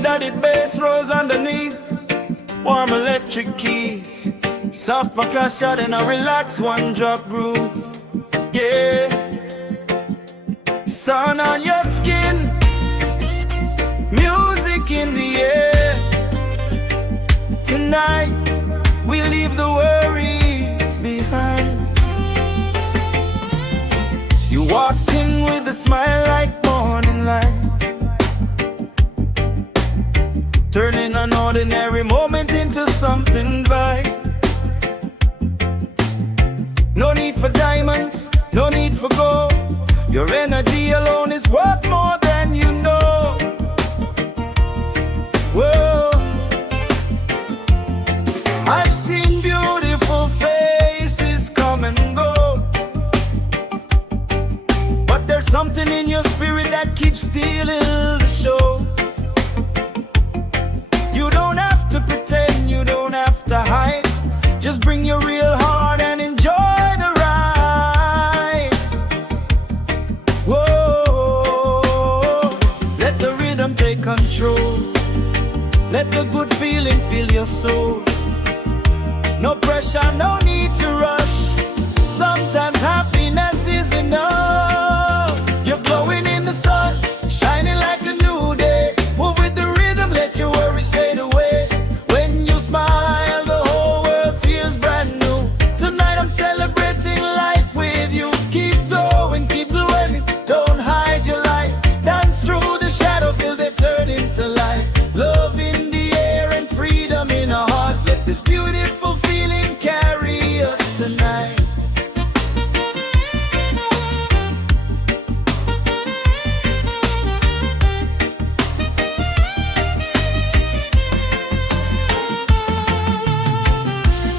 melodic bass rolls underneath, warm electric keys, soft percussion and a relaxed one drop groove. Yeah, sun on your skin, music in the air. Tonight we leave the worries behind. You walked in with a smile like morning light, turning an ordinary moment into something bright. No need for diamonds, no need for gold. Your energy alone is worth more than you know. Whoa, I've seen beautiful faces come and go, but there's something in your spirit that keeps stealing the show. You don't have to pretend, you don't have to hide. Just bring your real heart and enjoy the ride. Whoa, let the rhythm take control. Let the good feeling fill your soul. No pressure, no need to rush. Sometimes happiness is enough. You're glowing in the sun, shining like a new day. Move with the rhythm, let your worries fade away. When you smile, the whole world feels brand new. Tonight I'm celebrating life with you. Keep glowing, don't hide your light. Dance through the shadows till they turn into light. Love in the air and freedom in our hearts. Let this beautiful feeling carry us tonight.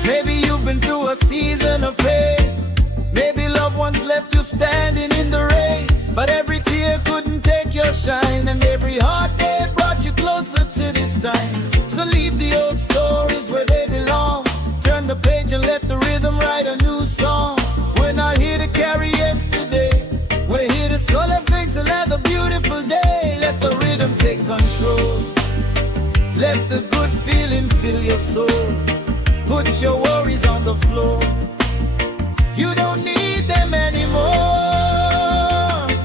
Maybe you've been through a season of pain. Maybe loved ones left you standing in the rain. But every tear couldn't take your shine, and every heartache brought you closer to this time. So leave the old stories where they belong. Turn the page and let the rhythm write a new song. We're not here to carry yesterday. We're here to celebrate another beautiful day. Let the rhythm take control. Let the good feeling fill your soul. Put your worries on the floor. You don't need them anymore.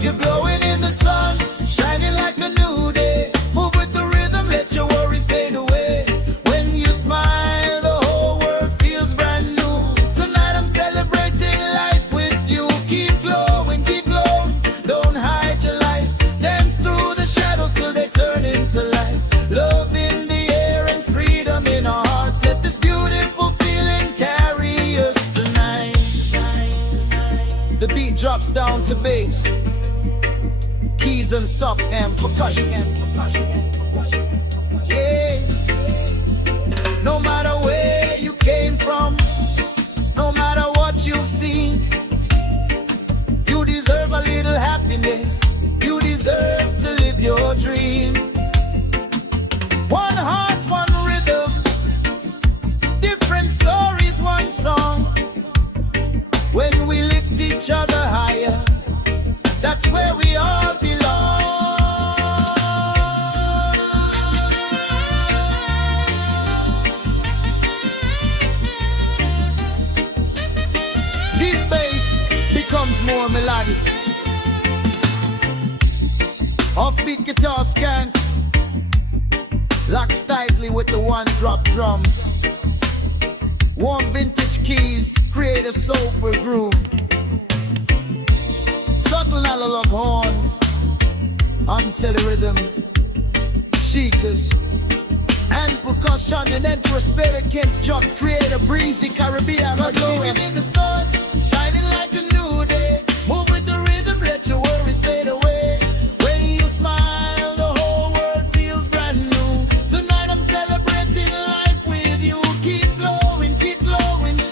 You're glowing in the sun, shining like a new day. Move with the rhythm, let your worries fade away. When you smile, the whole world feels brand new. Tonight I'm celebrating life with you. Keep glowing, don't hide your light. Dance through the shadows till they turn into light. Love in the air and freedom in our hearts. Let this beautiful feeling carry us tonight. The beat drops down to bass, keys and soft and percussion. Yeah. No matter where you came from, no matter what you've seen, you deserve a little happiness. You deserve to live your dream. One heart, one rhythm, different stories, one song. When we lift each other higher, that's where we all belong. Deep bass becomes more melodic. Offbeat guitar skank locks tightly with the one-drop drums. Warm vintage keys create a soulful groove. Subtle analog horns, unsteady rhythm, shakers, and percussion and introspective just create a breezy Caribbean glowing in the sun, shining like a new day. Move with the rhythm, let your worries fade away. When you smile, the whole world feels brand new. Tonight I'm celebrating life with you. Keep glowing,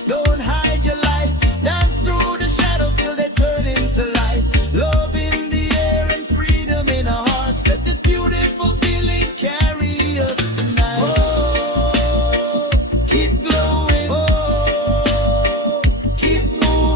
don't hide your light. Dance through the shadows till they turn into light. Love in the air and freedom in our hearts. Let this beautiful feeling carry us tonight. Oh, keep glowing. Oh, keep moving.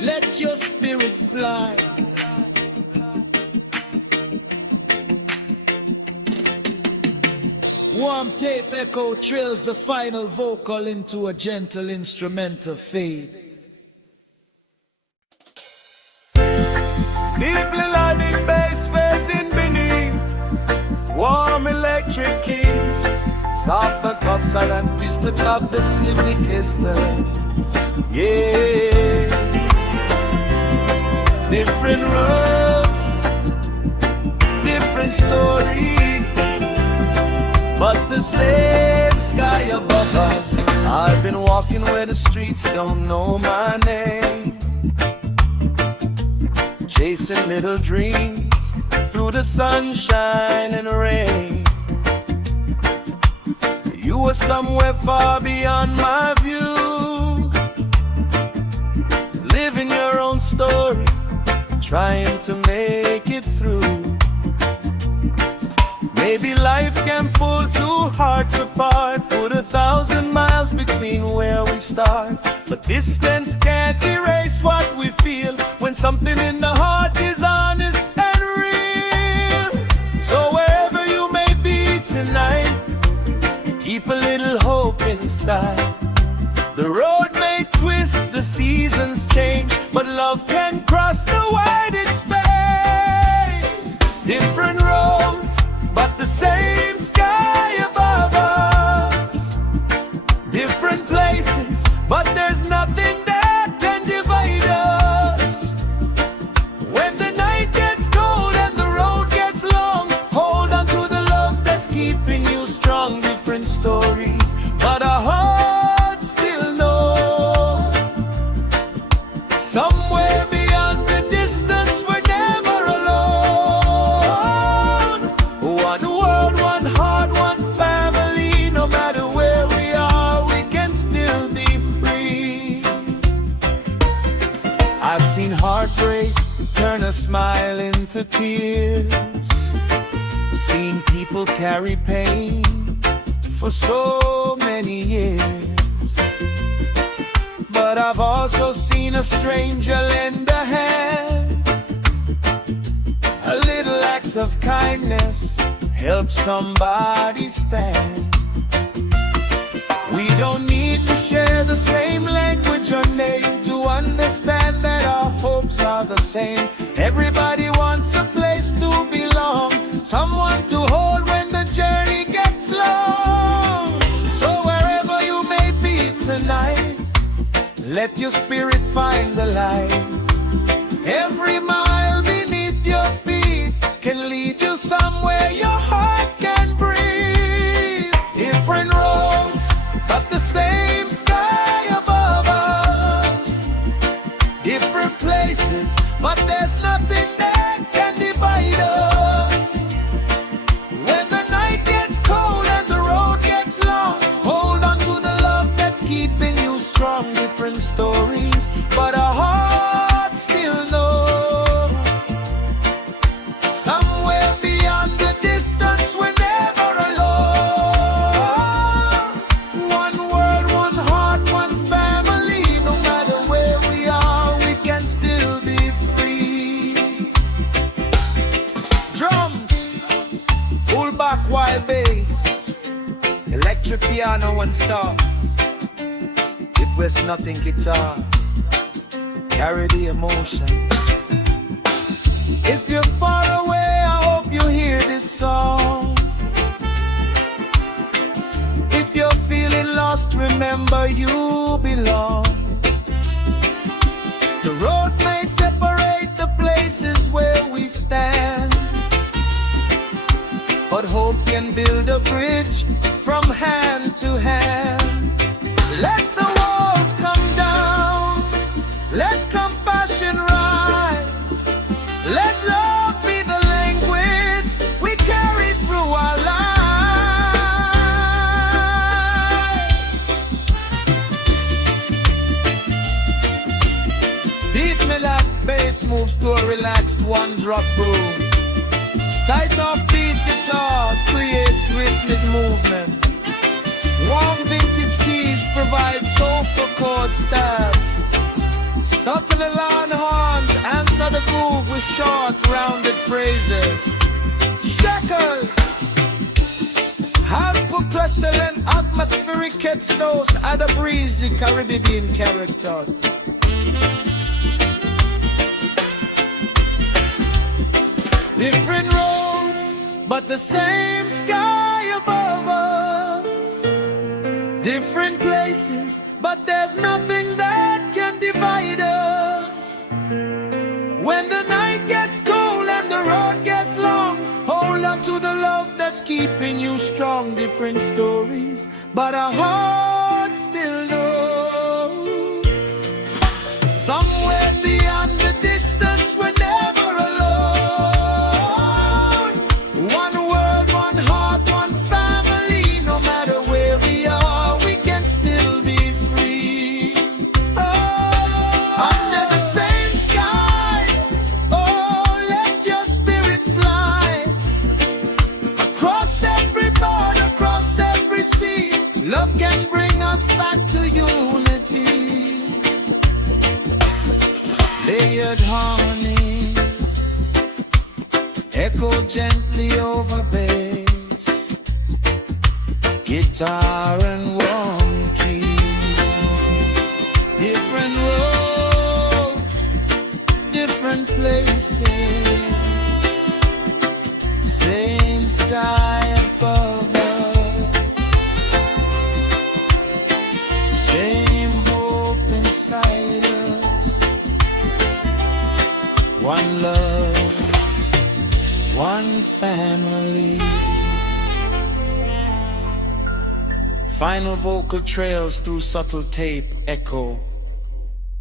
let your spirit fly. Warm tape echo trills the final vocal into a gentle instrumental fade. Deep melodic bass fades in beneath, warm electric keys, soft but pop silent twisted of the silky crystal. Yeah, different roads, different stories, but the same sky above us. I've been walking where the streets don't know my name, chasing little dreams through the sunshine and rain. You were somewhere far beyond my view, living your own story, trying to make it through. Maybe life can pull two hearts apart, put 1,000 miles between where we start, but distance can't erase what we feel when something in the heart is honest and real. So wherever you may be tonight, keep a little hope inside. The road may twist, the seasons change, but love can cross the widest space. Different roads, but the same sky above us. Different places, but there's nothing that can divide us. When the night gets cold and the road gets long, hold on to the love that's keeping you strong. Different stories, but our hearts still know. Somewhere beyond the distance, we're never alone. One world, one heart, one family. No matter where we are, we can still be free. I've seen heartbreak turn a smile into tears, seen people carry pain for so many years. But I've also seen a stranger lend a hand, a little act of kindness help somebody stand. We don't need to share the same language or name to understand that our hopes are the same. Everybody wants a place to belong, someone to hold when the journey gets long. So wherever you may be tonight, let your spirit find the light. Every mile beneath your feet can lead you somewhere your heart can breathe. Different roads, but the same sky above us. Different places, but there's nothing that can divide us. When the night gets cold and the road gets long, hold on to the love that's keeping you strong. Different stories, but our hearts still know. Somewhere beyond the distance, we're never alone. One world, one heart, one family. No matter where we are, we can still be free. Drums, pull back while bass, electric piano and star. If there's nothing guitar, carry the emotion. If you're far away, I hope you hear this song. If you're feeling lost, remember you belong. The road may separate the places where we stand, but hope can build a bridge from hand to hand. Let the walls come down, let compassion rise, let love be the language we carry through our lives. Deep melodic bass moves to a relaxed one-drop groove. Tight off-beat guitar creates rhythmic movement. Warm vintage keys provide soulful chord stabs. Subtle short, rounded phrases. Shackles. Has put pressure and atmospheric headspace at a breezy Caribbean character. Different roads, but the same sky above us. Different places, but there's nothing that can divide us. When the night gets cold and the road gets long, hold on to the love that's keeping you strong. Different stories, but our hearts still know. Somewhere beyond the distance, we're never alone. One world, one heart, one family. No matter where we are, we can still be free. Oh, under the same sky. Oh, let your spirit fly across every border, across every sea. Love can bring us back to unity. Layered harmonies echo gently over bass, guitar and warm key. Different roads, different places, same sky above us, same hope inside us. One love, one family. Final vocal trails through subtle tape echo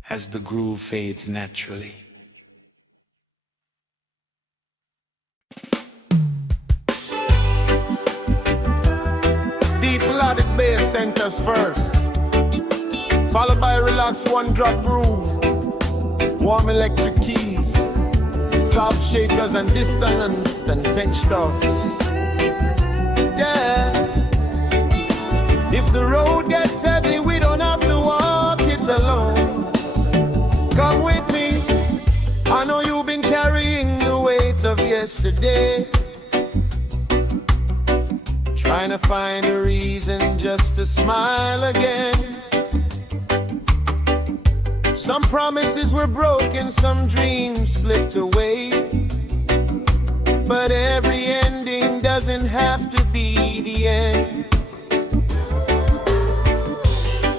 as the groove fades naturally. Deep melodic bass enters first, followed by a relaxed one-drop groove, warm electric keys, soft shakers and distanced and pinched us. Yeah. If the road gets heavy, we don't have to walk it alone. Come with me. I know you've been carrying the weight of yesterday, trying to find a reason just to smile again. Some promises were broken, some dreams slipped away, but every ending doesn't have to be the end.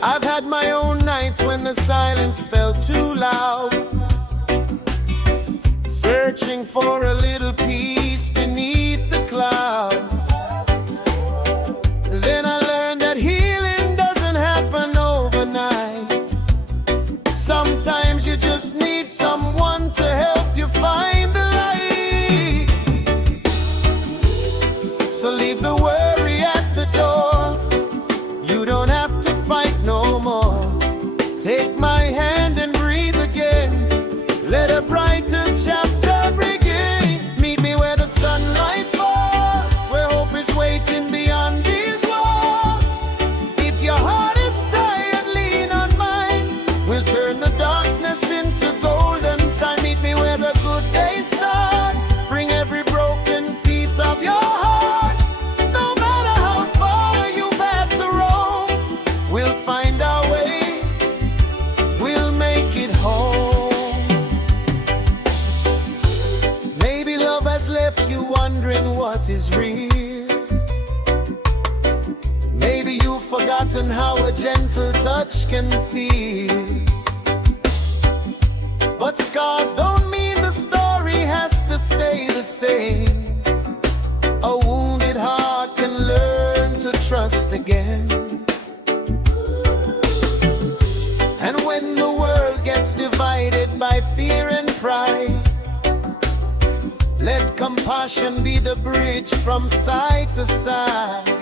I've had my own nights when the silence felt too loud, searching for a little peace beneath the cloud. Then I learned that healing doesn't happen overnight. Sometimes you just need someone to help you find the light. So leave the worry at the door. You don't have to fight no more. Take my hand and breathe again. Let a brighter chapter begin. Meet me where the sunlight falls, where hope is waiting beyond these walls. If your heart is tired, lean on mine. We'll turn the darkness into golden time. Meet me where the good days start. Bring every broken piece of your heart. No matter how far you've had to roam, we'll find our way. We'll make it home. Maybe love has left you wondering what is real. Maybe you've forgotten how a gentle touch can feel. But scars don't mean the story has to stay the same. A wounded heart can learn to trust again. And when the world gets divided by fear and pride, let compassion be the bridge from side to side.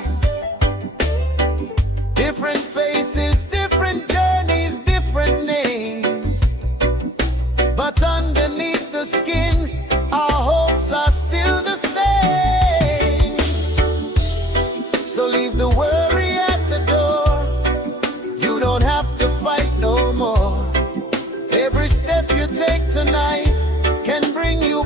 Different faces, different journeys, different names, but underneath the skin, our hopes are still the same. So leave the worry at the door. You don't have to fight no more. Every step you take tonight can bring you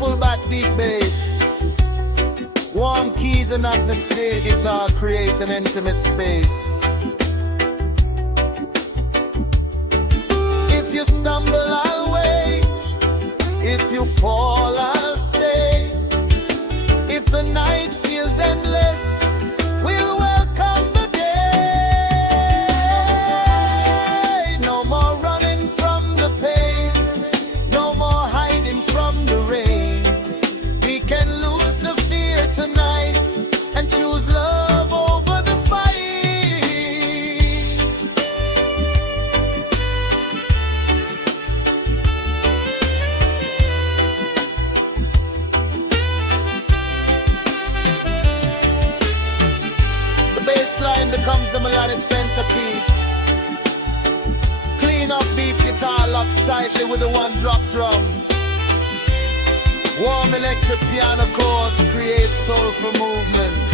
pull back deep bass. Warm keys and not the snare guitar create an intimate space. If you stumble, I'll wait. If you fall, I'll stay. If the night feels endless, we'll welcome the day. No more running from the pain, no more hiding from the rain. We can lose the fear tonight and choose love over the fight. The bass line becomes the melodic centerpiece. Clean up beat guitar locks tightly with the one drop drums. Warm electric piano chords create soulful movement.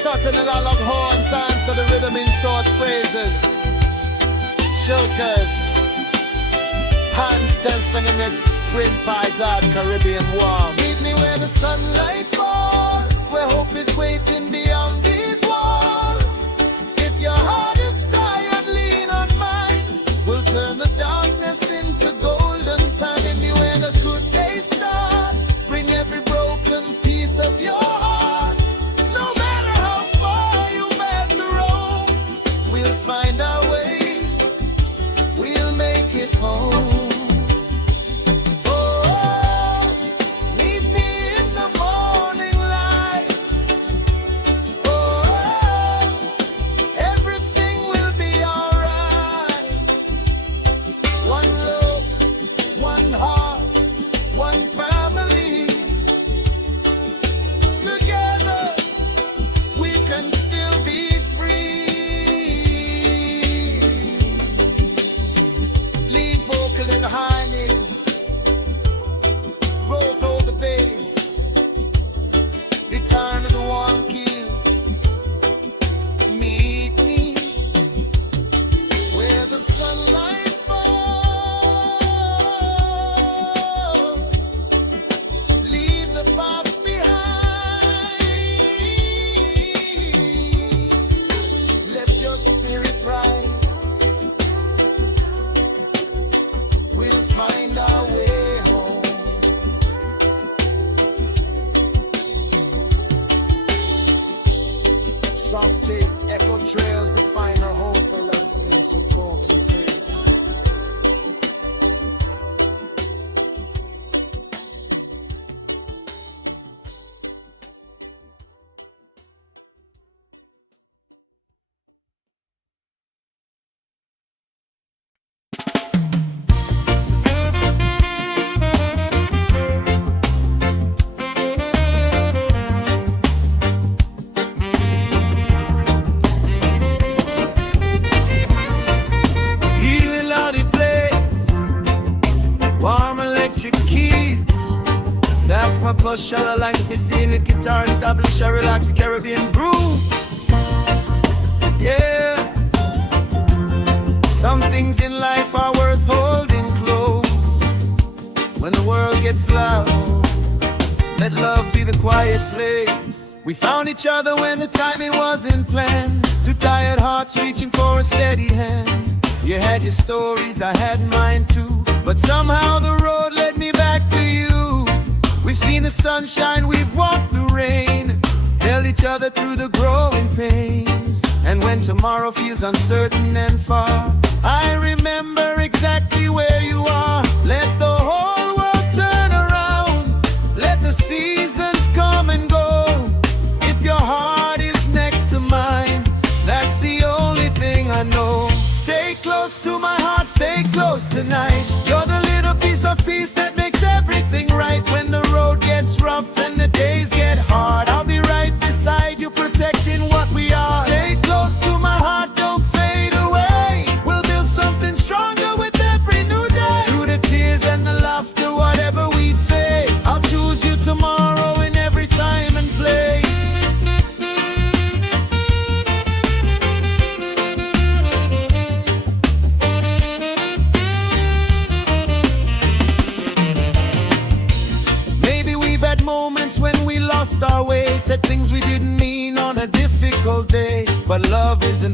Shutting analog horns answer the rhythm in short phrases. Shulkers, hunters singing the green pies out Caribbean warm. Meet me where the sunlight falls, where hope is waiting beyond these walls. If your heart is tired, lean on mine. We'll turn the darkness into golden time. Meet me where the good days start. Bring every broken piece of your heart. No matter how far you bear to roam, we'll find our way. We'll make it home. Oh, meet me in the morning light. Oh, everything will be alright. One love, one heart, one family. Together we can still be free. Lead vocal in the harmonies, roll hold the bass, return to the warm keys. Meet me where the sunlight falls. Leave the past behind. Let your spirit rise. We'll find our way home. Soft tape, echo trails, the final hope for us into golden fades. Even loudly plays warm electric keys. Self composed shallow like the scenic guitar establish a relaxed Caribbean groove. Yeah, some things in life are worth holding close. When the world gets loud, let love be the quiet place. We found each other when the timing wasn't planned. Two tired hearts reaching for a steady hand. You had your stories, I had mine too. But somehow the road led me back to you. We've seen the sunshine, we've walked the rain, held each other through the growing pains. And when tomorrow feels uncertain and far, I remember exactly where you are. Let the whole world turn around, let the seasons come and go. If your heart is next to mine, that's the only thing I know. Stay close to my heart, stay close tonight. You're the little piece of peace that makes everything right. When the road gets rough and the days get hard, I'll be right beside you, protecting what we are. Stay close to my heart, don't fade away. We'll build something stronger with every new day. Through the tears and the laughter, whatever we face, I'll choose you tomorrow in every time and place.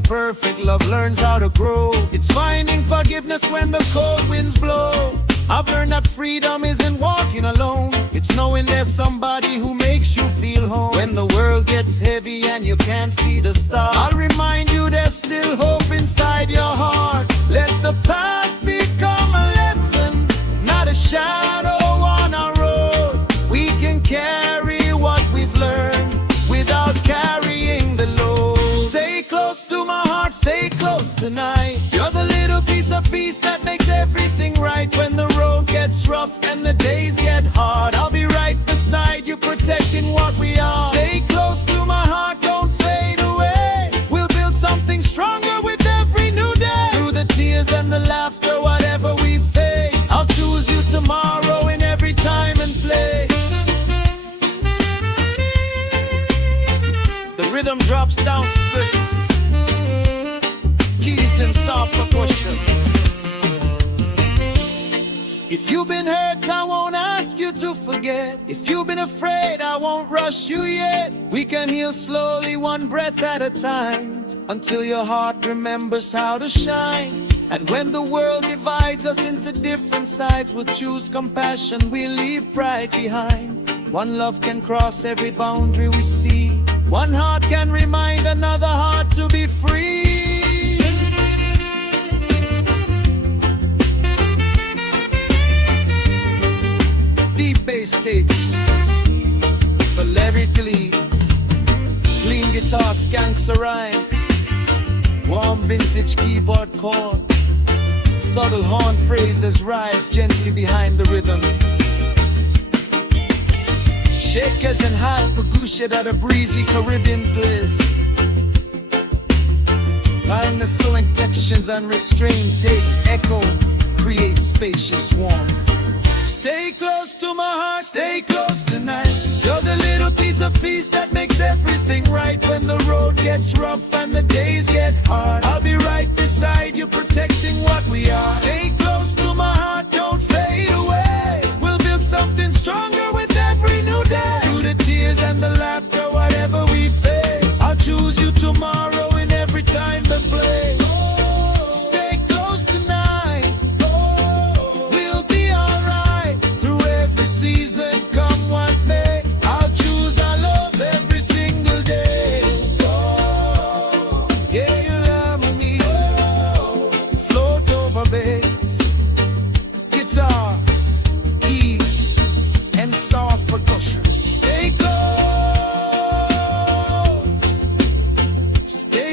imperfect, love learns how to grow. It's finding forgiveness when the cold winds blow. I've learned that freedom isn't walking alone. It's knowing there's somebody who makes you feel home. When the world gets heavy and you can't see the stars, I'll remind you there's still hope inside your heart. Let the past become a lesson, not a shadow on our road. We can carry what we've learned without carrying the load. Stay close to my heart, stay close tonight. You're the little piece of peace that makes everything right. When the road gets rough and the days get hard, I'll be right beside you, protecting what we are. Stay close to my heart, don't fade away. We'll build something stronger with every new day. Through the tears and the laughter, whatever we face, I'll choose you tomorrow in every time and place. The rhythm drops down straight, keys and soft percussion. If you've been hurt, I won't ask you to forget. If you've been afraid, I won't rush you yet. We can heal slowly, one breath at a time, until your heart remembers how to shine. And when the world divides us into different sides, we'll choose compassion, we'll leave pride behind. One love can cross every boundary we see. One heart can remind another heart to be free. Bass takes, but lyrically, clean guitar skanks a rhyme, warm vintage keyboard chord, subtle horn phrases rise gently behind the rhythm. Shakers and hats percussion at a breezy Caribbean place. Find the sewing textures unrestrained, take echo, create spacious warmth. Stay close to my heart, stay close tonight. You're the little piece of peace that makes everything right. When the road gets rough and the days get hard, I'll be right beside you, protecting what we are. Stay close to my heart, don't fade away. We'll build something stronger with every new day. Through the tears and the laughter, whatever we face, I'll choose you tomorrow in every time and place. Stay close tonight, we'll be alright. Through every season, come what may, I'll choose our love every single day. Yeah, your harmony, float over bass, guitar, keys, and soft percussion. Stay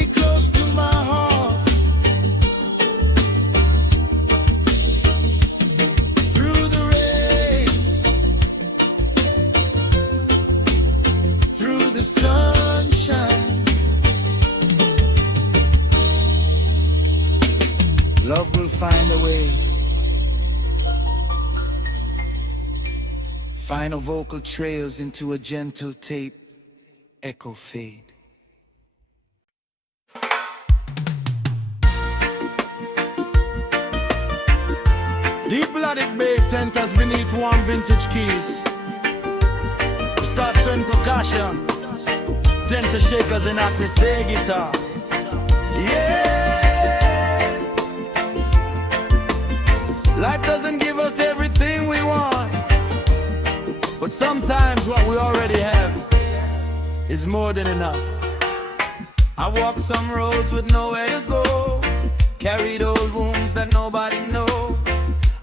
close to my heart. Through the rain, through the sunshine, love will find a way. Final vocal trails into a gentle tape, echo fade. Deep melodic bass enters beneath warm vintage keys. Soft and percussion, gentle shakers and acoustic guitar. Yeah! Life doesn't give us everything we want, but sometimes what we already have is more than enough. I walked some roads with nowhere to go, carried old wounds that nobody knows.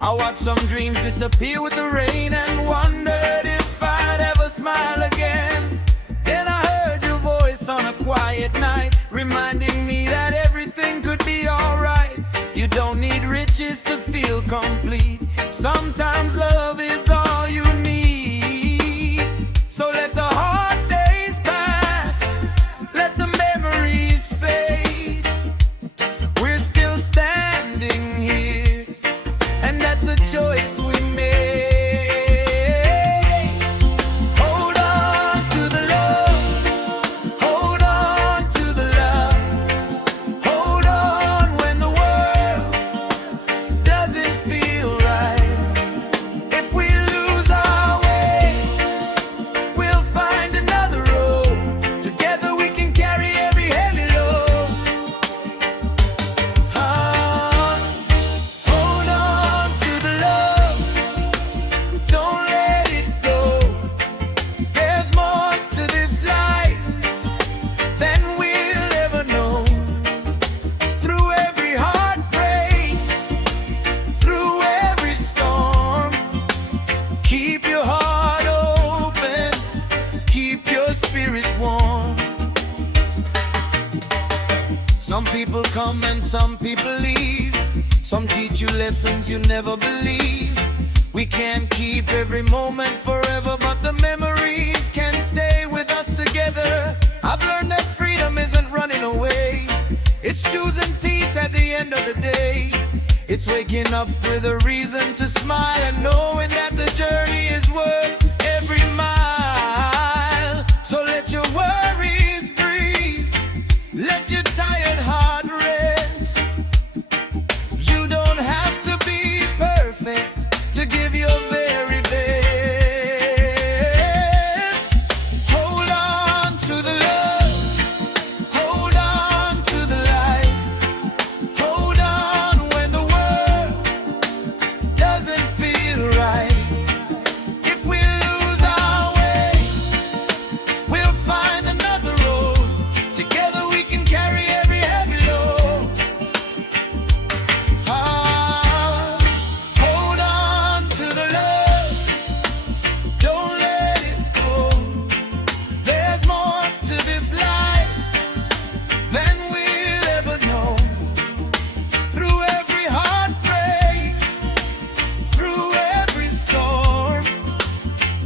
I watched some dreams disappear with the rain and wondered if I'd ever smile again. Then I heard your voice on a quiet night, reminding me that everything could be alright. You don't need riches to feel complete. Sometimes love is all you need. So let the hard days pass, let the memories fade. We're still standing here, and that's a choice we made. Hold on to the love, hold on to the love. come and some people leave. Some teach you lessons you never believe. We can't keep every moment forever, but the memories can stay with us together. I've learned that freedom isn't running away. It's choosing peace at the end of the day. It's waking up with a reason to smile and knowing that the journey is worth every mile. So let your worries breathe. Let your tired heart rest. You don't have to be perfect to give your very best. Hold on to the love. Hold on to the light. Hold on when the world doesn't feel right. If we lose our way, we'll find another road. Together we can carry every heavy load. Hold on to the love. Don't let it go. There's more to this life than we'll ever know. Through every heartbreak, through every storm,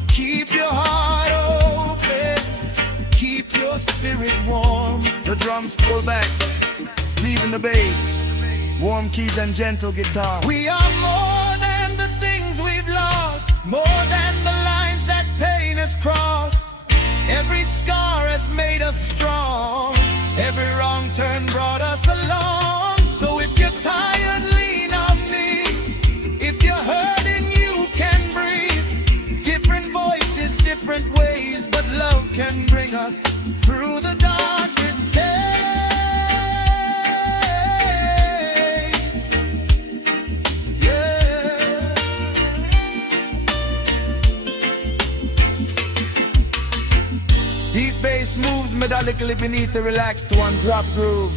keep your heart open, keep your spirit warm. The drums pull back, leaving the bass, warm keys and gentle guitar. We are more than the things we've lost, more than the lines that pain has crossed. Every scar has made us strong. Every wrong turn brought us along. So if you're tired, lean on me. If you're hurting, you can breathe. Different voices, different ways, but love can bring us through the darkest days. Yeah. Deep bass moves methodically beneath the relaxed one-drop groove.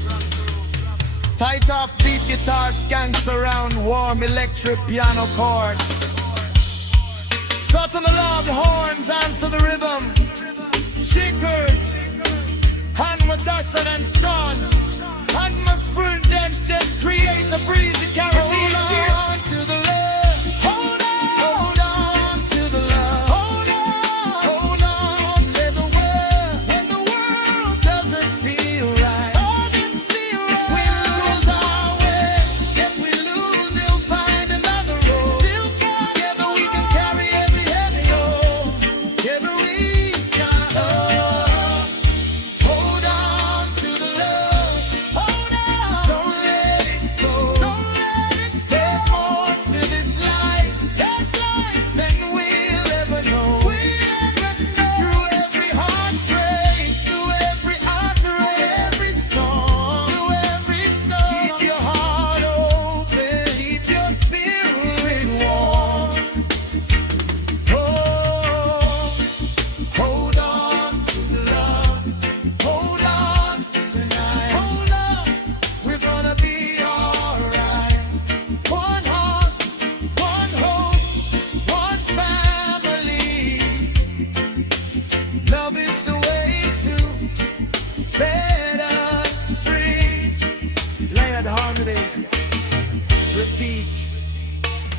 Tight off beat guitar skanks around warm electric piano chords. Subtle alarm horns answer the rhythm. Shakers, hand Matasha and Scott. Hand must sprint dance, just create a breezy Caribbean. Hold on to the love. Hold on. Hold on to the love. Hold on. Hold on, let the world, when the world doesn't feel right. If we lose our way, if we lose, we'll find another road. Together we can carry every heavy load. Together we can. Hold on to the love. Hold on. Don't let it go. Don't let it go. There's more to this life than we'll ever know. Through every heartbreak, through every heartbreak, every storm, through every storm, keep your heart open, keep your spirit warm. Oh, hold on to the love, hold on tonight, hold on. We're gonna be alright. One heart, one hope, one family. Love is the way to set us free. Layered harmonies. Repeat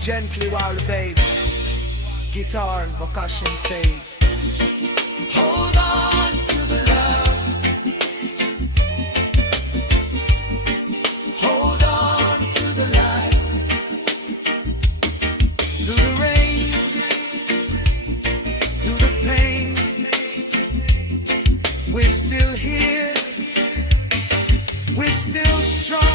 gently while the bass, guitar and percussion fade. Hold on to the love. Hold on to the light. Through the rain, through the pain, we're still here. We're still strong.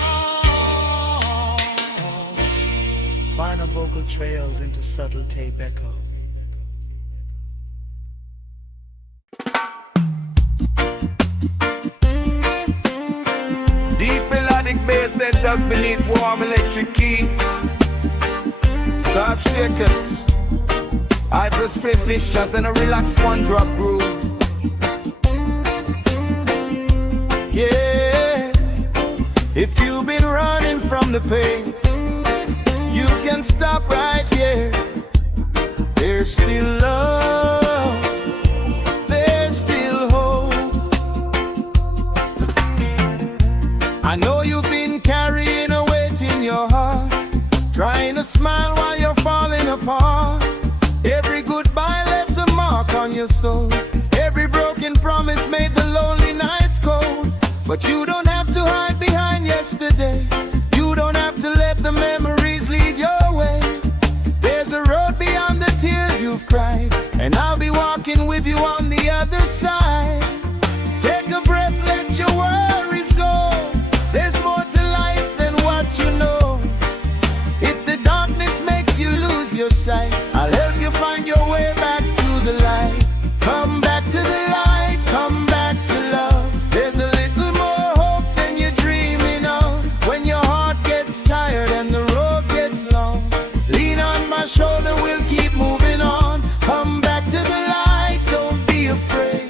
Final vocal trails into subtle tape echo. Deep melodic bass enters beneath warm electric keys. Soft shakers, hypers, infectious, and a relaxed one-drop groove. Yeah, if you've been running from the pain, you can stop right here. There's still love, there's still hope. I know you've been a smile while you're falling apart. Every goodbye left a mark on your soul. Every broken promise made the lonely nights cold. But you don't have to hide behind yesterday. You don't have to let the memories lead your way. There's a road beyond the tears you've cried, and I'll be walking with you on the other side. Take a breath, let your worries go. There's more to life than what you know. If the darkness makes you lose your sight, I'll help you find your way back to the light. Come back to the light, come back to love. There's a little more hope than you're dreaming of. When your heart gets tired and the road gets long, lean on my shoulder, we'll keep moving on. Come back to the light, don't be afraid.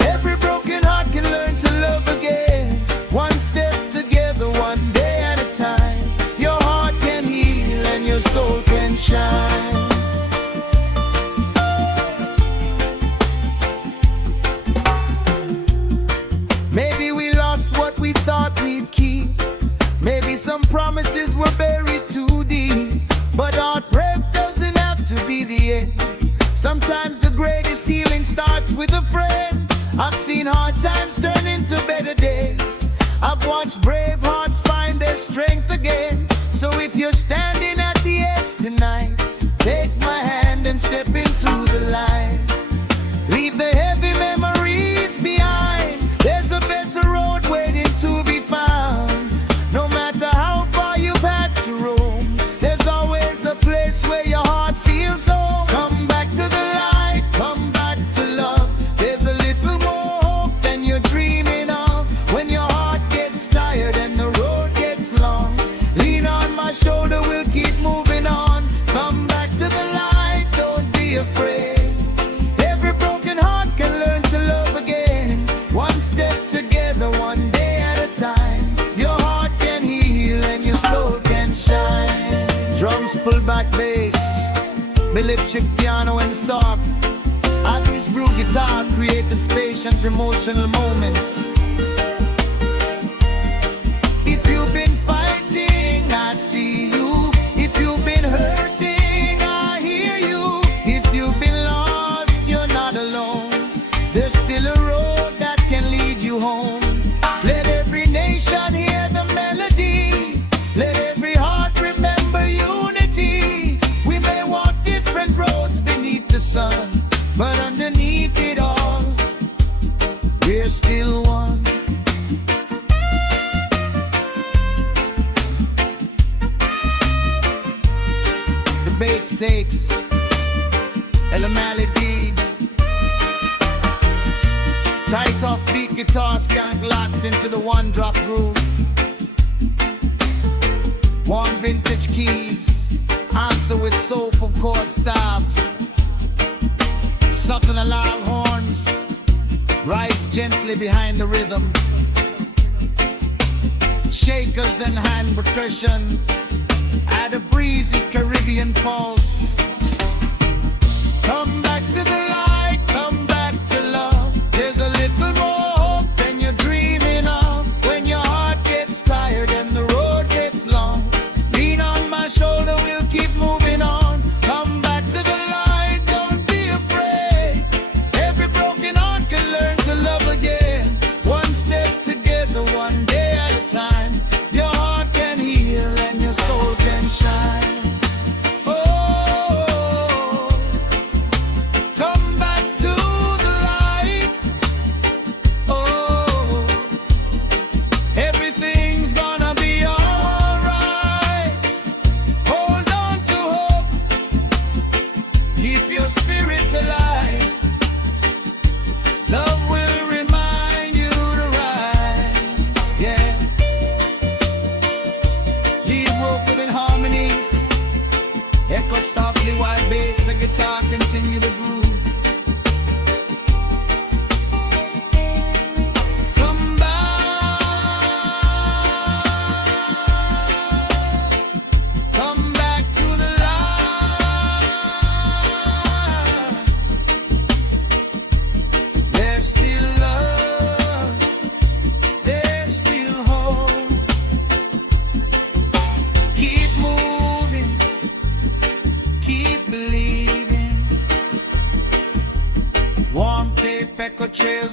Every broken heart can learn to love again. One step together, one day at a time. Your heart can heal and your soul can shine. Maybe we lost what we thought we'd keep. Maybe some promises were buried too deep. But heartbreak doesn't have to be the end. Sometimes the greatest healing starts with a friend. I've seen hard times turn into better days. I've watched brave hearts find their strength again. So if you're standing at the edge tonight, take my hand and step into the light. Leave the heavy memories behind. There's a better road waiting to be found. No matter how far you've had to roam, there's always a place where your heart feels home. Come back to the light, come back to love. There's a little more hope than you're dreaming of. When your heart gets tired and the road gets long, lean on my shoulder, we'll keep moving on. Come back to the light, don't be afraid. Every broken heart can learn to love again. One step together, one day at a time. Your heart can heal and your soul can shine. Drums pull back bass, me electric piano and soft. At this brew guitar create a spacious emotional moment. If you've been fighting, I see you. If you've been hurting, I hear you. If you've been lost, you're not alone. There's still a road that can lead you home. Let every nation hear the melody. Let every heart remember unity. We may walk different roads beneath the sun, but underneath it all, we're still one. The bass takes and the melody. Tight off beat guitar skank locks into the one drop groove. Warm vintage keys answer with soulful chord stops. Subtle and loud horns rise gently behind the rhythm. Shakers and hand percussion add a breezy Caribbean pulse. Come back to the light, come back to love. There's a little more hope than you're dreaming of. When your heart gets tired and the road gets long, lean on my shoulder, we'll keep moving on. Come back to the light, don't be afraid. Every broken heart can learn to love again. One step together, one day at a time. Your heart can heal and your soul can shine. Oh, come back.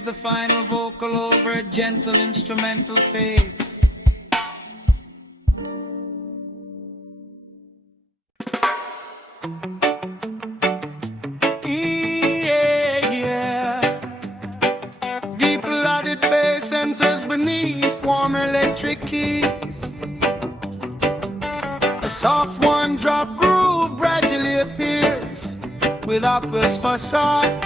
the final vocal over a gentle instrumental fade. Yeah, yeah. Deep melodic bass enters beneath warm electric keys. A soft one-drop groove gradually appears with octaves for sharp.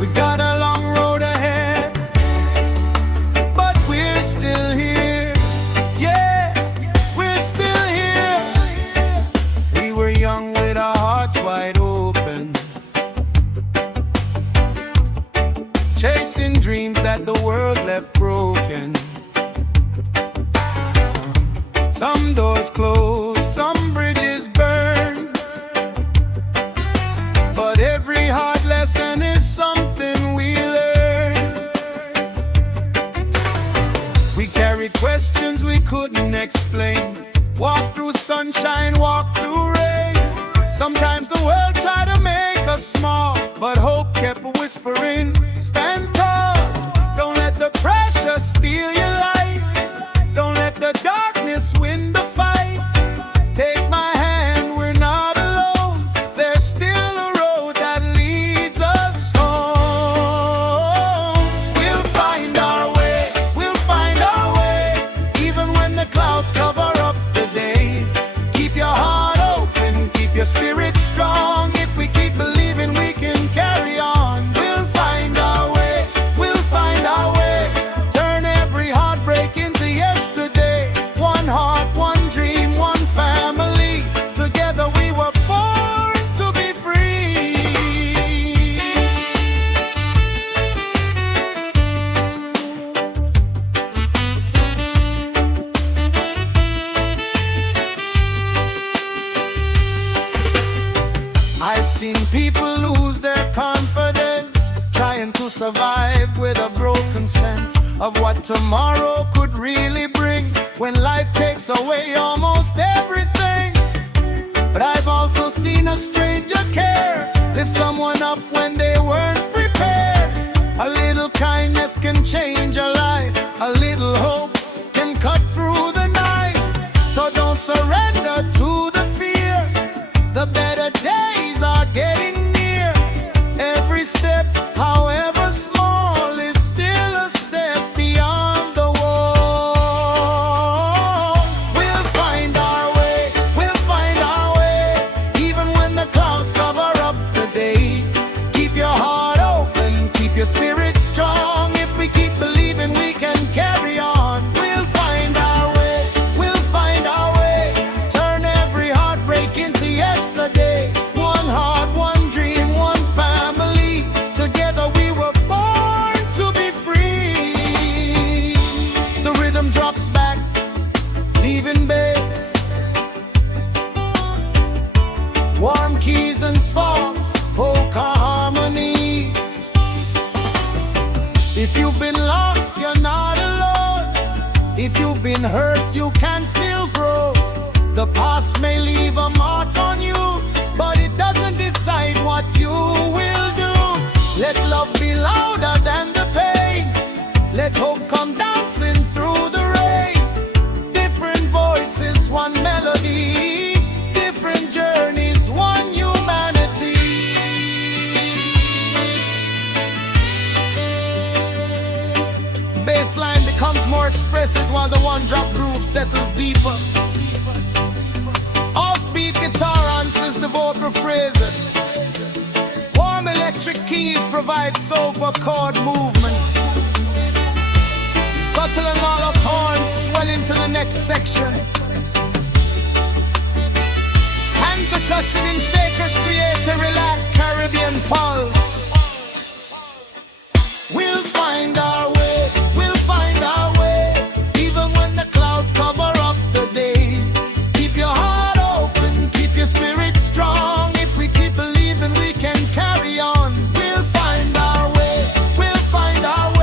We got a long road ahead, but we're still here. Yeah, we're still here. We were young with our hearts wide open, chasing dreams that the world left broken. Some doors closed, some bridges burned, but every hard lesson is something we learn. We carried questions we couldn't explain, walk through sunshine, walk through rain. Sometimes the world tried to make us small, but hope kept whispering, stand tall. Don't let the pressure steal your life. Don't let the darkness win the fight. Take my hand, we're not alone. There's still a road that leads us home. We'll find our way, we'll find our way, even when the clouds cover up the day. Keep your heart open, keep your spirit strong. If we keep believing, we can carry on. We'll find our way, we'll find our way. Turn every heartbreak into yesterday. One heart, one dream, one family. Together we were born to be free. I've seen people lose their confidence, trying to survive with a broken sense of what tomorrow could really bring, when life takes away almost everything. But I've also seen a stranger care, lift someone up when they weren't prepared. A little kindness can change a life, a little hope can cut through the night. So don't surrender to the fear, the better days are getting near. Every step, however small, is still a step beyond the wall. We'll find our way, we'll find our way, even when the clouds cover up the day. Keep your heart open, keep your spirit strong. If we keep believing, we can carry on. We'll find our way, we'll find our way. Turn every heartbreak into yesterday. One heart, one dream, one family. Together we were born to be free. The rhythm drops back, leaving bass, warm keys and soft vocal harmonies. If you've been lost, you're not alone. If you've been hurt, you can still grow. The past may leave a mark on you, but it doesn't decide what you will do. Let love be louder than the pain. Let hope come dancing through the rain. Different voices, one melody. Different journeys, one humanity. Bassline becomes more expressive while the one-drop groove settles deeper. Offbeat guitar answers the vocal phrases. Warm electric keys provide soulful chord movement. Subtle and all-up horns swell into the next section. Hand percussion in shakers create a relaxed Caribbean pulse. We'll find our way, we'll find our way, even when the clouds cover up the day. Keep your heart open, keep your spirit strong. If we keep believing, we can carry on. We'll find our way, we'll find our way.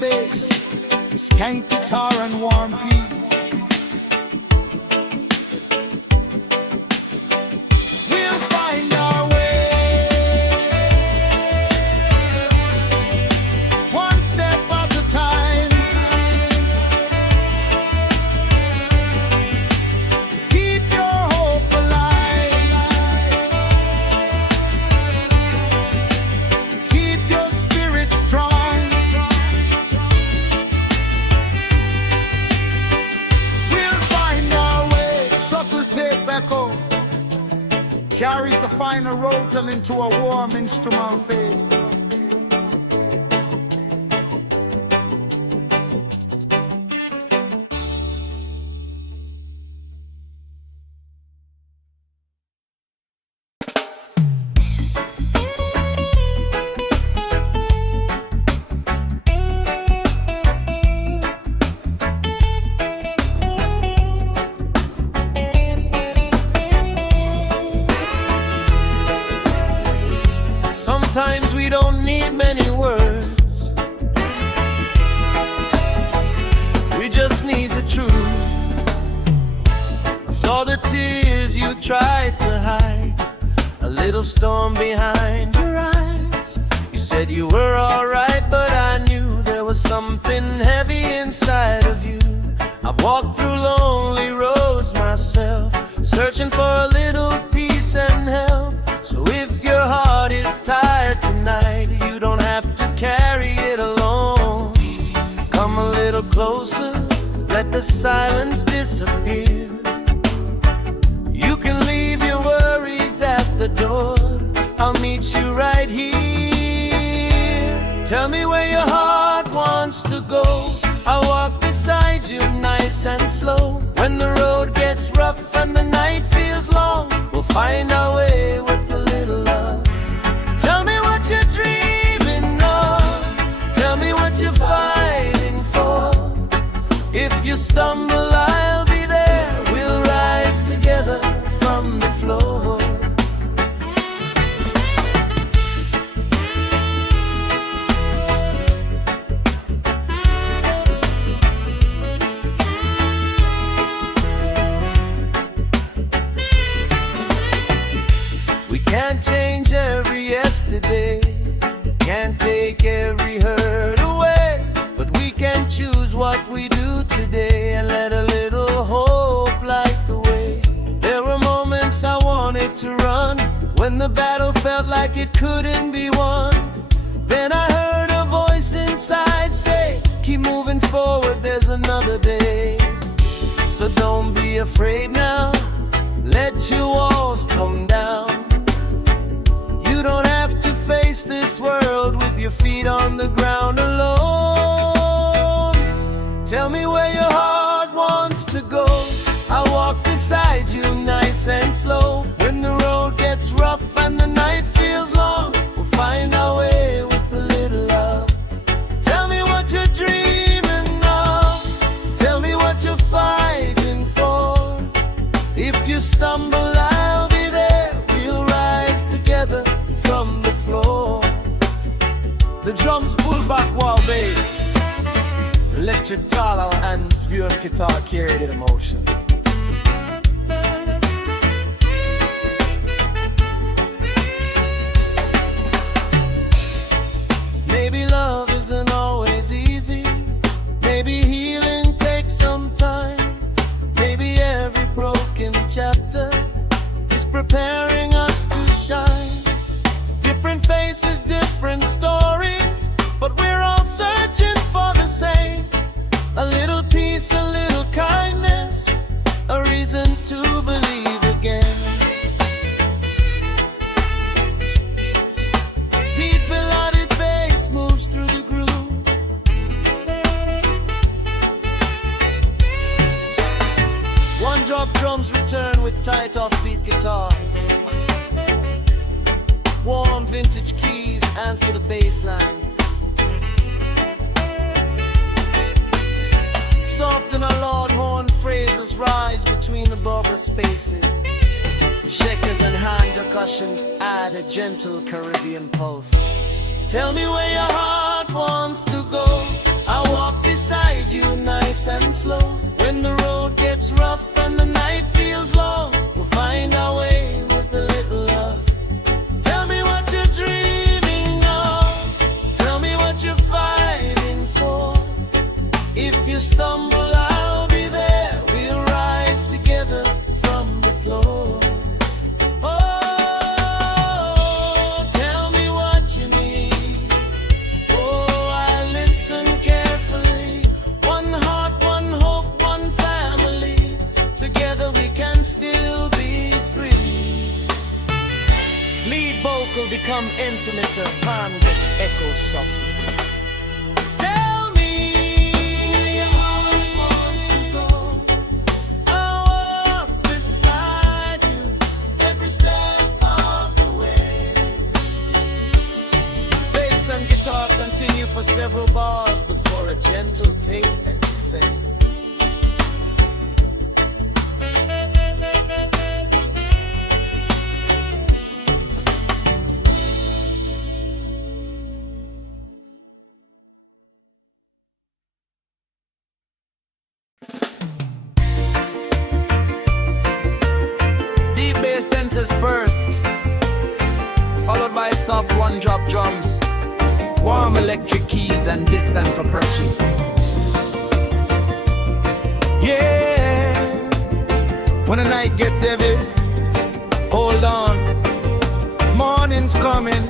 bass, skank guitar and warm beat. We'll find our way, one step at a time. Keep your hope alive, keep your spirit strong. We'll find our way. Subtle tape echo carries the finer rotem into a warm instrumental fade. Sometimes we don't need many words, we just need the truth. Saw the tears you tried to hide, a little storm behind your eyes. You said you were alright, but I knew there was something heavy inside of you. I've walked through lonely roads myself, searching for a little peace and help. So if your heart is tired tonight, you don't have to carry it alone. Come a little closer, let the silence disappear. You can leave your worries at the door, I'll meet you right here. Tell me where your heart wants to go, I'll walk beside you nice and slow. When the road gets rough and the night feels long, we'll find our way with a little love. Tell me what you're dreaming of, tell me what you're fighting for. If you stumble, I'll be there, we'll rise together from the floor. Can't change every yesterday, can't take every hurt away, but we can choose what we do today and let a little hope light the way. There were moments I wanted to run, when the battle felt like it couldn't be won. Then I heard a voice inside say, keep moving forward, there's another day. So don't be afraid now, let your walls come down. You don't have to face this world with your feet on the ground alone. Tell me where your heart wants to go, I'll walk beside you nice and slow. When the road gets rough and the night feels long, we'll find our way with a little love. Tell me what you're dreaming of, tell me what you're fighting for. If you stumble, I'll be there, we'll rise together from the floor. The drums pull back while bass, let your dollar hands view the guitar carry the emotion. Maybe love isn't always easy, maybe healing takes some time. Maybe every broken chapter is preparing us to shine. Different faces, different stories, but we're all searching for the same. A little peace, a little kindness, a reason to believe again. Deep melodic bass moves through the groove. One drop drums return with tight offbeat guitar. Warm vintage keys answer the bass line. Soft and a loud horn phrases rise between the bubble spaces. Shakers and hand percussion add a gentle Caribbean pulse. Tell me where your heart wants to go, I walk beside you nice and slow. When the road gets rough and the night feels long, we'll find our way with a little love. Tell me what you're dreaming of. Tell me what you're fighting for. If you stumble, I'll be there. We'll rise together from the floor. Oh, tell me what you need. Oh, I listen carefully. One heart, one hope, one family. Together we can still be free. Lead vocal become intimate, harmless echo softly. Tell me where your heart wants to go. I'll walk beside you every step of the way. Bass and guitar continue for several bars before a gentle take and fade. Deep bass enters first, followed by soft one-drop drums, warm electric keys, and distant percussion. Yeah, when the night gets heavy, hold on, morning's coming.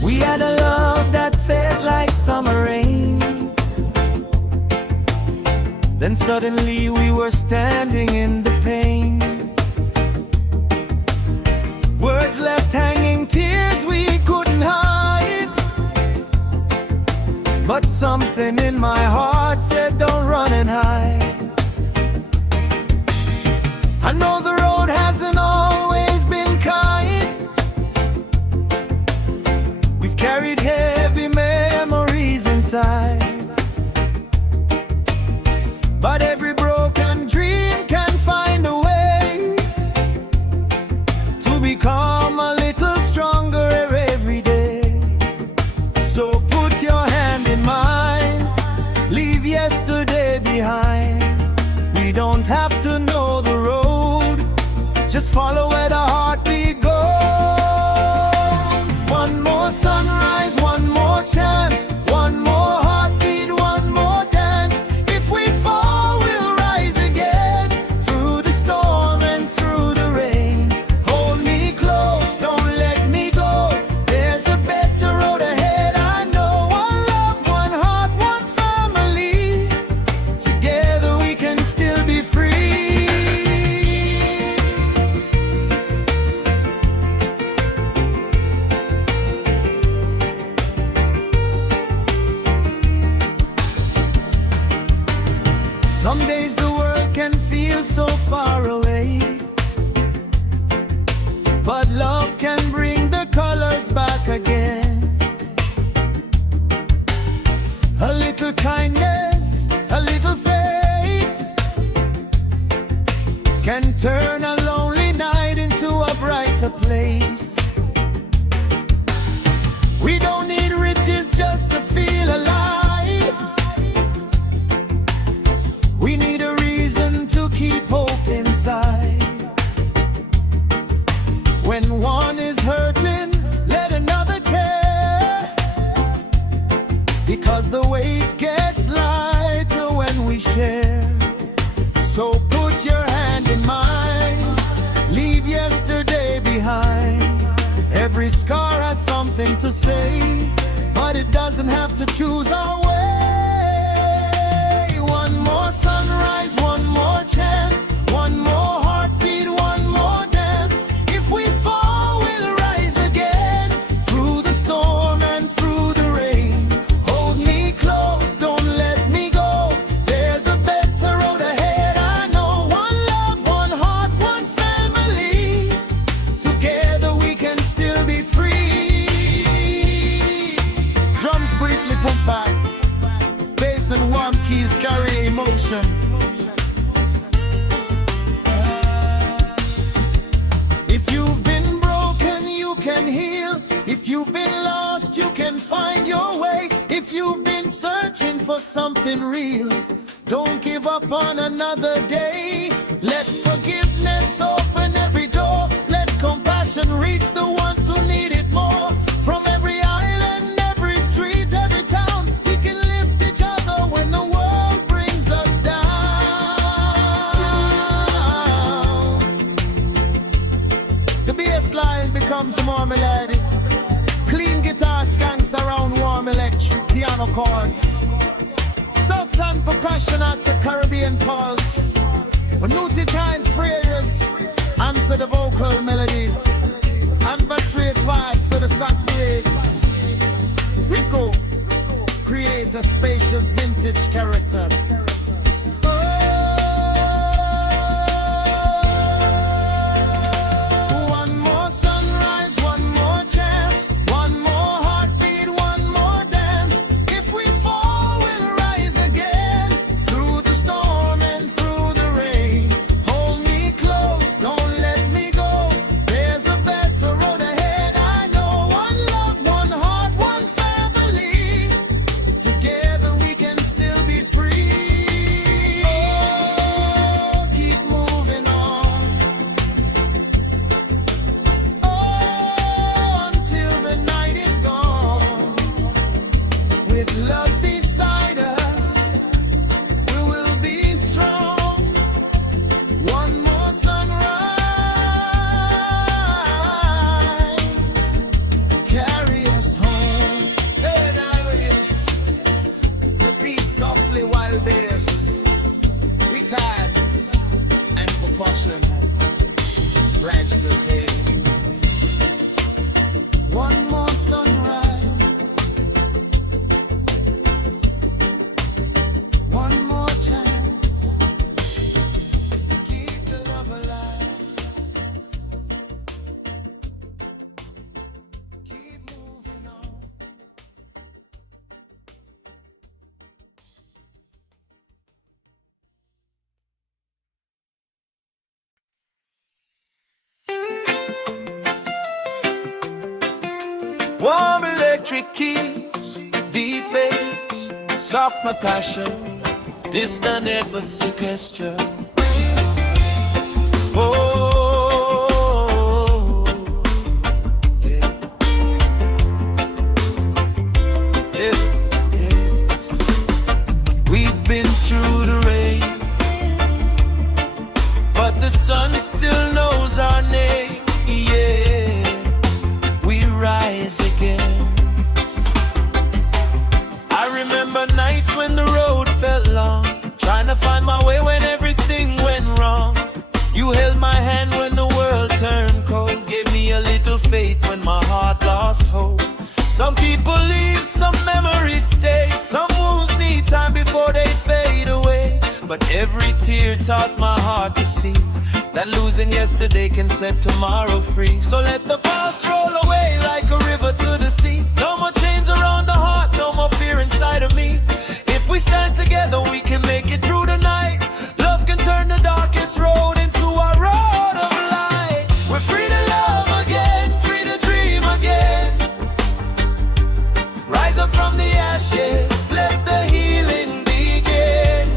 We had a love that felt like summer rain. Then suddenly we were standing in the pain. Words left hanging, tears we couldn't hide. But something in my heart said don't run and hide. I know the road hasn't always been kind. We've carried heavy memories inside. But every broken dream can find a way to become a little stronger every day. So put your hand in mine, leave yesterday behind. We don't have to know the road, just follow where the heartbeat goes. One more sunrise, one more chance, one more heartbeat, one more dance. If we fall, we'll rise again, through the storm and through the rain. Hold me close, don't let me go. There's a better road ahead, I know. One love, one heart, one family. Together we can still be free. Some days the world can feel so far away, but love can bring the colors back again. A little kindness, a little faith can turn a lonely night into a brighter place. We don't need riches just to feel alive. We need a reason to keep hope inside. When one is hurting, let another care, because the weight gets lighter when we share. So put your hand in mine, leave yesterday behind. Every scar has something to say, but it doesn't have to choose our way. One more sunrise, one more chance, one more heartbeat, one more dance. If we fall, we'll rise again, through the storm and through the rain. Hold me close, don't let me go. There's a better road ahead, I know. One love, one heart, one family. Together we can still be free. Drums briefly pump back. something real. Don't give up on another day. Let forgiveness open every door. Let compassion reach the ones who need it more. From every island, every street, every town, we can lift each other when the world brings us down. The bass line becomes more melodic. Clean guitar skanks around warm electric piano chords. Soft and percussion at the Caribbean pulse. When multi-kind phrases answer the vocal melody, and bass rate twice to the sack break. We go create a spacious vintage character. One more sunrise, one more chance, one more heartbeat, one more dance. If we fall, we'll rise again. Through the storm and through the rain. Hold me close, don't let me go. There's a better road ahead, I know. One love, one heart, one family. Together we can still be free. Oh, keep moving on. Oh, until the night is gone. With love beside us, we will be strong. One more sunrise, carry us home. Hey, now it is. Repeat softly while bass. We tired and percussion. Branch the thing. One more sunrise, one more chance. Keep the love alive. Keep moving on. Warm electric keys, deep bass, soft my passion, distant ever sequester. Oh, yeah. Yeah, yeah. We've been through the rain, but the sun still knows our name. Yeah, we rise again. I remember nights when the road felt long, trying to find my way when everything went wrong. You held my hand when the world turned cold, gave me a little faith when my heart lost hope. Some people leave, some memories stay, some wounds need time before they fade away. But every tear taught my heart to see that losing yesterday can set tomorrow free. So let the past roll away like a river to the sea. No more chains around the heart, no more fear inside of me. If we stand together, we can make it through the night. Love can turn the darkest road into a road of light. We're free to love again, free to dream again. Rise up from the ashes, let the healing begin.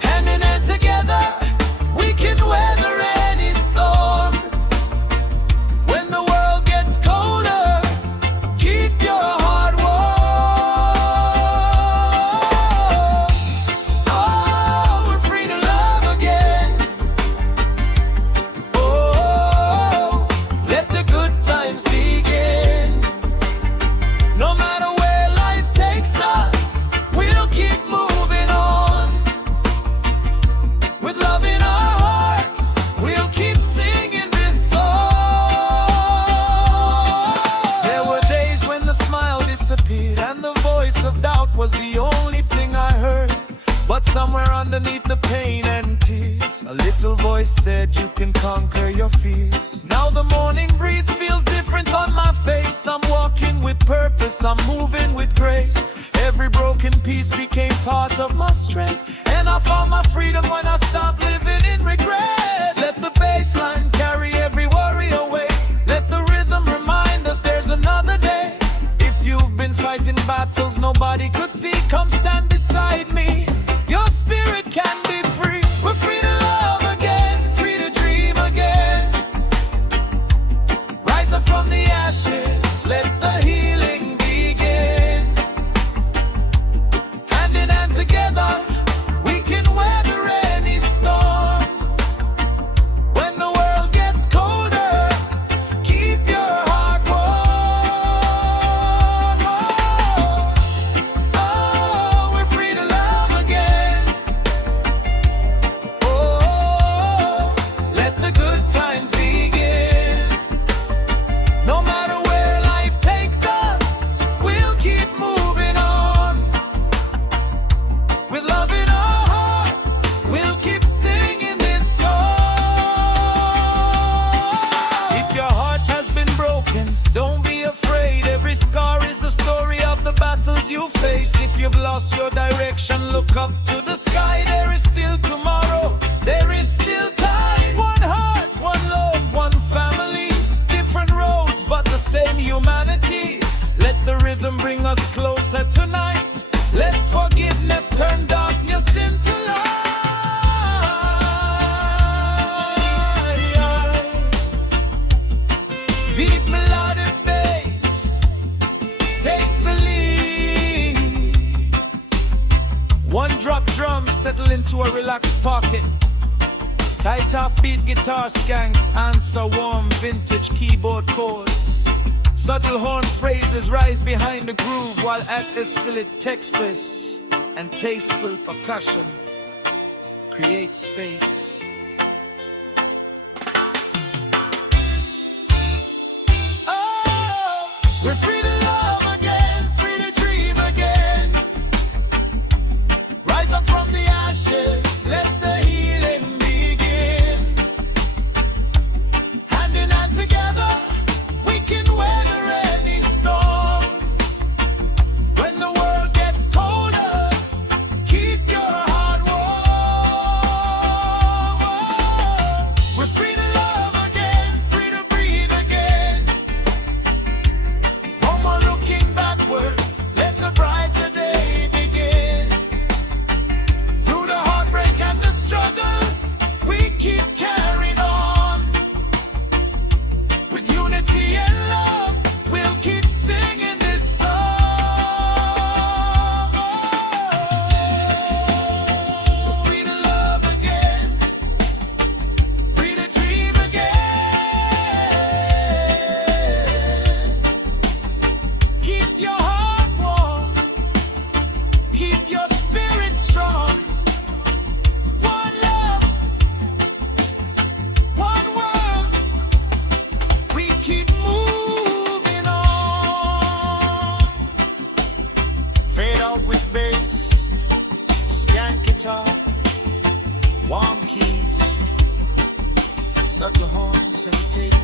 Hand in hand together, we can weather any storm. When the world gets colder, keep your heart warm. Oh, we're free to love again. Oh, let the good times begin. No matter where life takes us, we'll keep moving on. With love in our hearts, we'll keep singing this song. There were days when the smile disappeared and the voice of doubt was the only thing I heard. But somewhere underneath the pain and tears, a little voice said you can conquer your fears. Now the morning breeze feels different on my face. I'm walking with purpose, I'm moving with grace. Every broken piece became part of my strength, and I found my freedom when I stopped living in regret. Let the bass line carry every worry away. Let the rhythm remind us there's another day. If you've been fighting battles nobody could see, Tight off beat guitar skanks, answer warm vintage keyboard chords. Subtle horn phrases rise behind the groove, while atmospheric textures and tasteful percussion create space. Oh, we're free to love again, free to dream again. Rise up from the ashes, let the healing begin. Hand in hand together, we can weather any storm. When the world gets colder, keep your heart warm. We're free to love again, free to breathe again. No more looking backward, let a brighter day begin. Through the heartbreak and the struggle, we keep carrying on. With unity and love, we'll keep singing this song. Free to love again, free to dream again. Keep your heart warm, keep your spirit strong. One love, one world, we keep moving on. Fade out with bass, scan guitar, warm keys, subtle horns and tape.